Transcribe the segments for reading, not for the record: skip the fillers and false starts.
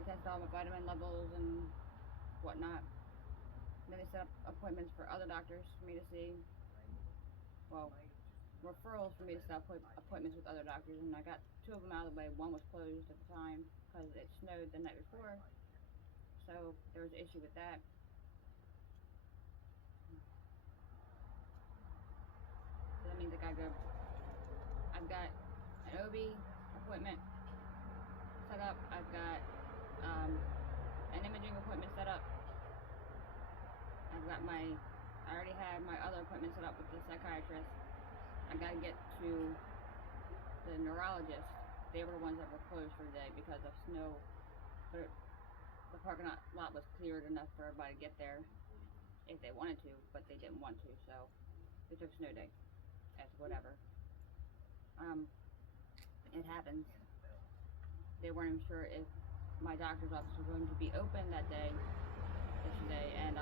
they test all my vitamin levels and whatnot. Then they set up appointments for other doctors for me to see. Well, referrals for me to set up appointments with other doctors, and I got two of them out of the way. One was closed at the time because it snowed the night before, so there was an issue with that. So that means I've got an OB appointment set up. I've got an imaging appointment set up. I already had my other appointment set up with the psychiatrist. I gotta get to the neurologist. They were the ones that were closed for the day because of snow. But the parking lot was cleared enough for everybody to get there if they wanted to, but they didn't want to, so they took snow day as whatever. It happens. They weren't even sure if my doctor's office was going to be open that day, yesterday, and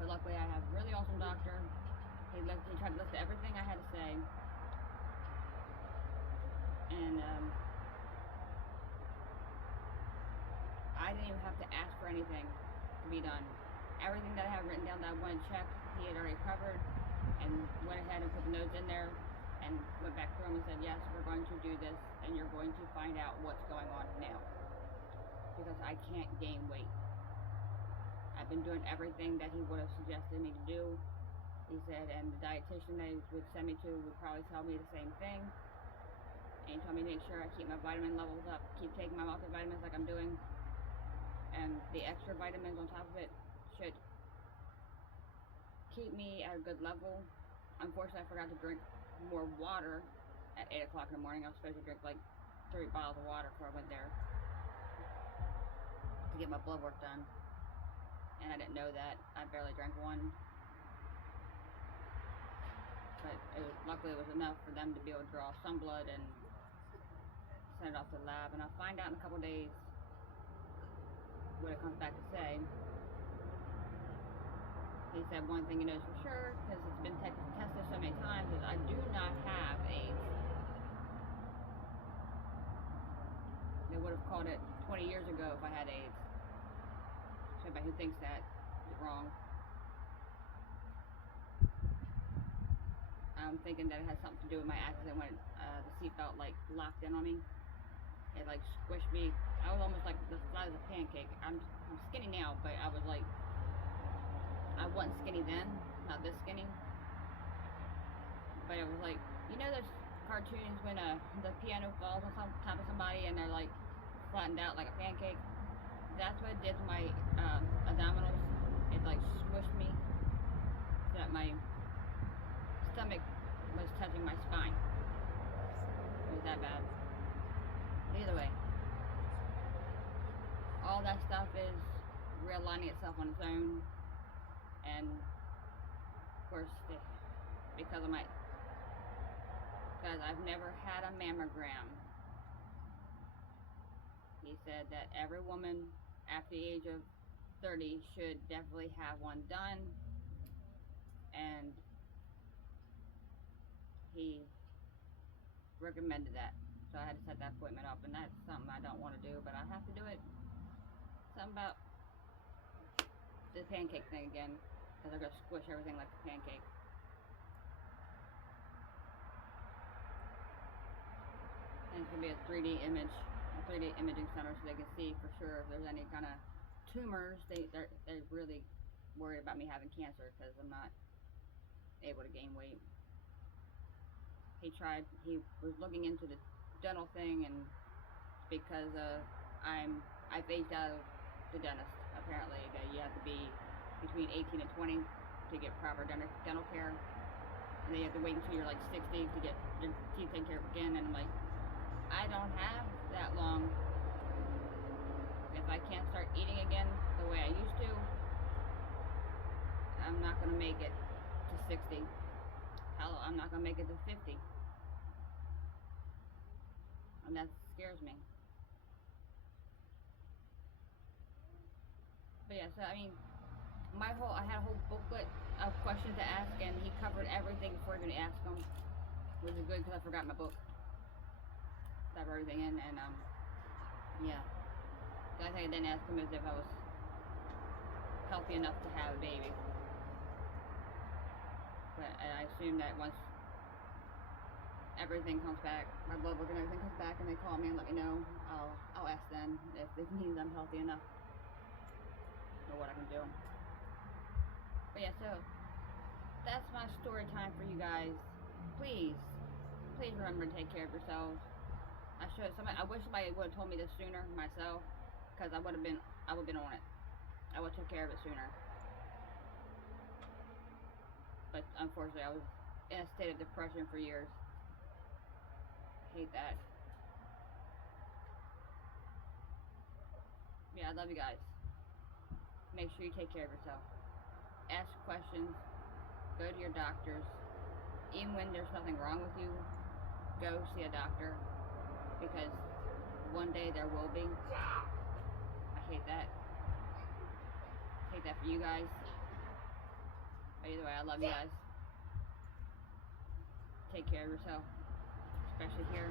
but luckily I have a really awesome doctor. He tried to listen to everything I had to say, and I didn't even have to ask for anything to be done. Everything that I had written down that I wanted checked, he had already covered, and went ahead and put the notes in there, and went back through them and said, yes, we're going to do this, and you're going to find out what's going on now, because I can't gain weight. I've been doing everything that he would have suggested me to do. He said, and the dietitian that he would send me to would probably tell me the same thing. And he told me to make sure I keep my vitamin levels up, keep taking my multivitamins like I'm doing, and the extra vitamins on top of it should keep me at a good level. Unfortunately, I forgot to drink more water at 8 o'clock in the morning. I was supposed to drink like 3 bottles of water before I went there to get my blood work done. And I didn't know that. I barely drank one. But luckily it was enough for them to be able to draw some blood and send it off to the lab. And I'll find out in a couple of days what it comes back to say. He said one thing he knows for sure, because it's been tested so many times, is I do not have AIDS. They would have called it 20 years ago if I had AIDS. So anybody who thinks that is wrong. I'm thinking that it has something to do with my accident when the seatbelt like locked in on me. It like squished me. I was almost like the size of a pancake. I'm skinny now, but I was like, I wasn't skinny then, not this skinny. But it was like, you know those cartoons when the piano falls on top of somebody and they're like flattened out like a pancake? That's what it did to my abdominals. It like squished me so that my stomach was touching my spine. It was that bad. Either way, all that stuff is realigning itself on its own, and of course, because I've never had a mammogram. He said that every woman after the age of 30 should definitely have one done, and he recommended that. So I had to set that appointment up, and that's something I don't want to do, but I have to do it. Something about the pancake thing again, because they're going to squish everything like a pancake. And it's going to be a 3D imaging center, so they can see for sure if there's any kind of tumors. They're really worried about me having cancer because I'm not able to gain weight. He was looking into the dental thing, and because I've aged out of the dentist. Apparently that you have to be between 18 and 20 to get proper dental care, and then you have to wait until you're like 60 to get your teeth taken care of again. And I'm like, I don't have that long. If I can't start eating again the way I used to, I'm not going to make it to 60. Hell, I'm not going to make it to 50. And that scares me. But yeah, so I mean, I had a whole booklet of questions to ask, and he covered everything before I even asked him, which is good because I forgot my book. Have everything in, and yeah. The only thing I didn't ask him is if I was healthy enough to have a baby. But I assume that once everything comes back, my blood work and everything comes back, and they call me and let me know, I'll ask them if it means I'm healthy enough or what I can do. But yeah, so that's my story time for you guys. Please remember to take care of yourselves. I wish somebody would have told me this sooner myself, because I would have been on it. I would have took care of it sooner. But unfortunately, I was in a state of depression for years. Hate that. Yeah, I love you guys. Make sure you take care of yourself. Ask questions. Go to your doctors. Even when there's nothing wrong with you, go see a doctor, because one day there will be. I hate that. Hate that for you guys. But either way, I love you guys. Take care of yourself, especially here